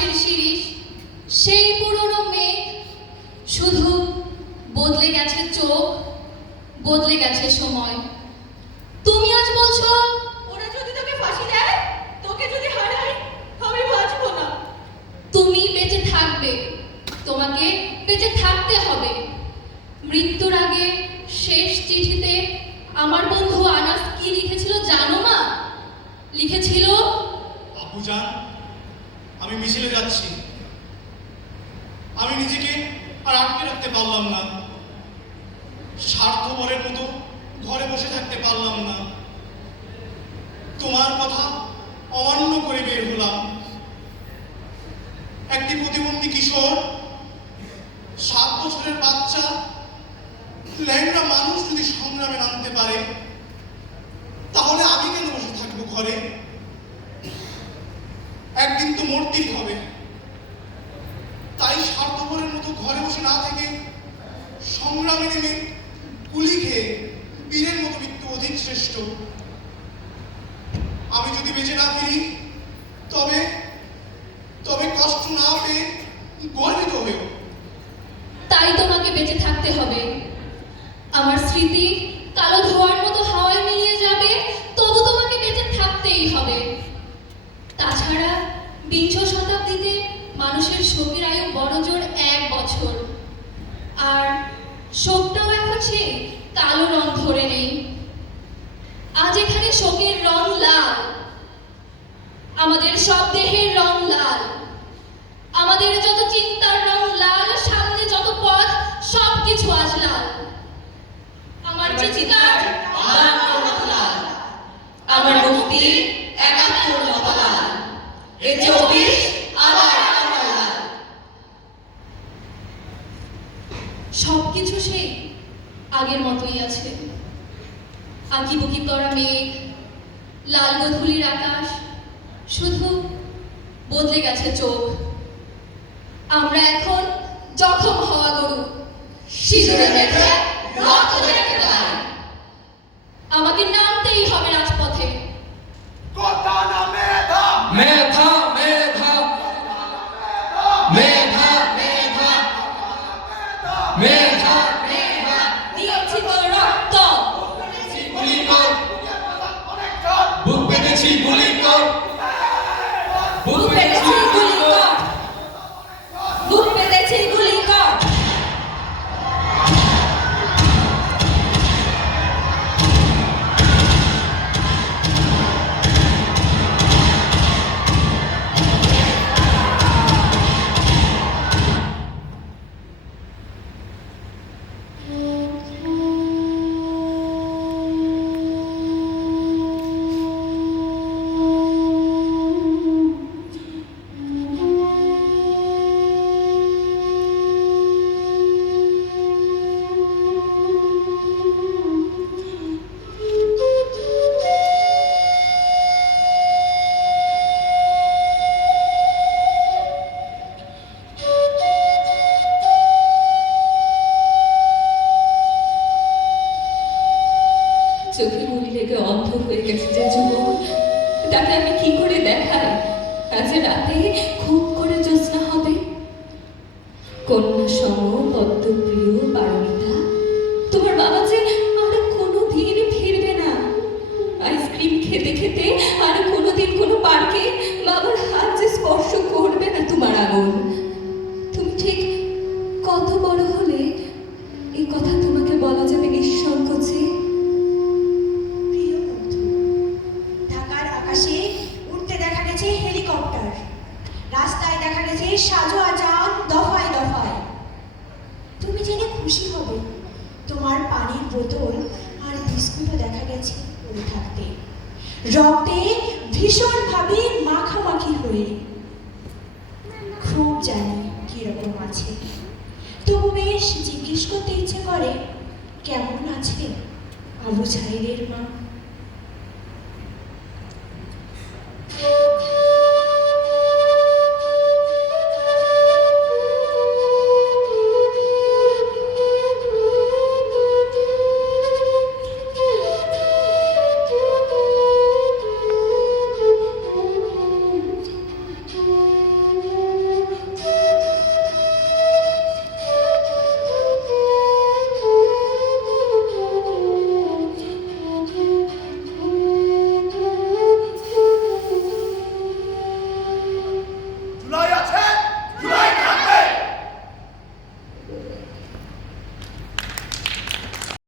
আকাশের শিরিষ, সেই পুরনো মেঘ, শুধু বদলে গেছে চোখ, বদলে গেছে সময়। তুমি আজ বলছো ওরা যদি তোকে ফাঁসি দেয়, তোকে যদি হারায়, আমি বাঁচবো না। তুমি বেঁচে থাকবে, তোমাকে বেঁচে থাকতে হবে। মৃত্যুর আগে শেষ চিঠিতে আমার বন্ধু আনাস কি লিখেছিল জানো মা? লিখেছিল, আপুজান, আমি মিছিলে যাচ্ছি। আমি নিজেকে আর আটকে রাখতে পারলাম না। স্বার্থপরের মতো ঘরে বসে থাকতে পারলাম না। তোমার কথা অমান্য করে বের হলাম। একটি প্রতিবন্ধী কিশোর, 7 বছরের বাচ্চা, ল্যাংড়া মানুষ যদি সংগ্রামে নামতে পারে, তাহলে আমি কেন বসে থাকবো ঘরে? একদিন তো মরতেই হবে। তাই স্বার্থপরের মতো ঘরে বসে না থেকে সংগ্রামে নেমে গুলি খেয়ে বীরের মতো মৃত্যু অধিক শ্রেষ্ঠ। আমি যদি বেঁচে না ফিরি, তবে তবে কষ্ট না পেয়ে গর্বিত হয়েও। তাই তোমাকে বেঁচে থাকতে হবে। আমার স্মৃতি কালো ধোঁয়ার মতো হাওয়ায় মিলিয়ে যাবে, তবু তোমাকে বেঁচে থাকতেই হবে। তাছাড়া 20 শতাব্দীতে মানুষের শোকের আয়ু বড়জোর 1 বছর, আর শোকটাও এখন সেই কালো রং ধরে নেই। আজ এখানে শোকের রং লাল, আমাদের সব দেহের রং লাল, আমাদের যত চিন্তার রং লাল, সামনে যত পথ সবকিছু আজ লাল। আমার চিৎকার লাল, আমার মুক্তি 71 মতো লাল, এ 24 আবার আমার লাল। সবকিছু সেই আগের মতোই আছে। আঁকিবুকি করা মেঘ, লাল গোধূলির আকাশ, শুধু বদলে গেছে চোখ। আমরা এখন জখম হওয়া গরু, সিঁদুরে বেঁধে রক্ত দেখতে পাই। আমাকে নামতেই হবে রাজপথে। কথা না মেধা, মেধা মেধা মেধা মেধা মেধা দিয়েছি তো রক্ত, গুলি কর, বুক পেতেছি গুলি কর, বুক পেতেছি গুলি কর, বুক পেতেছি গুলি কর। চোখে গুলি লেগে অন্ধ হয়ে গেছে যে যুবক, তাকে আমি কি করে দেখাই আজ রাতে খুব করে জ্যোৎস্না হবে। কন্যা সম পদ্মপ্রিয় পারমিতা, তোমার বাবা যে আর কোনোদিন ফিরবে না। আইসক্রিম খেতে খেতে আর কোনোদিন কোনো পার্কে বাবার হাত যে স্পর্শ করবে না তোমার আগুন। তুমি ঠিক কত বড় হলে এই কথা তোমাকে বলা যাবে নিঃসংকোচে? প্রিয় বন্ধু, ঢাকার আকাশে উঠতে দেখা গেছে হেলিকপ্টার, রাস্তায় দেখা গেছে সাজোয়া যান দফায় দফায়। তুমি জেনে খুশি হবে, তোমার পানির বোতল আর বিস্কুটও দেখা গেছে পড়ে থাকতে, রক্তে ভীষণভাবে মাখামাখি হয়ে। খুব জানি কিরকম আছে, তবু বেশ জিজ্ঞেস করতে ইচ্ছে করে কেমন আছে আবু ছাইরের মা।